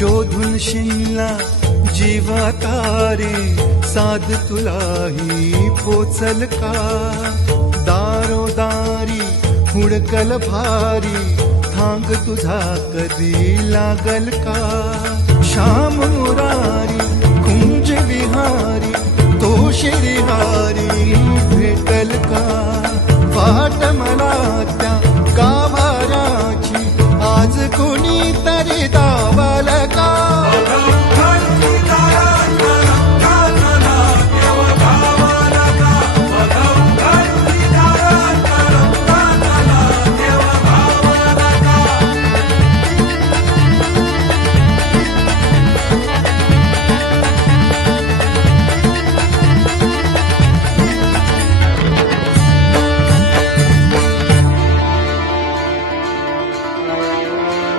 शिनला जीवा तारी साध तुलाही पोचल का दारो दारी, भारी थांग तुझा कधी लागल का मुरारी कुंज विहारी तोष विहारी भेटल का पाठ त्या का आज कोणी तरी दावा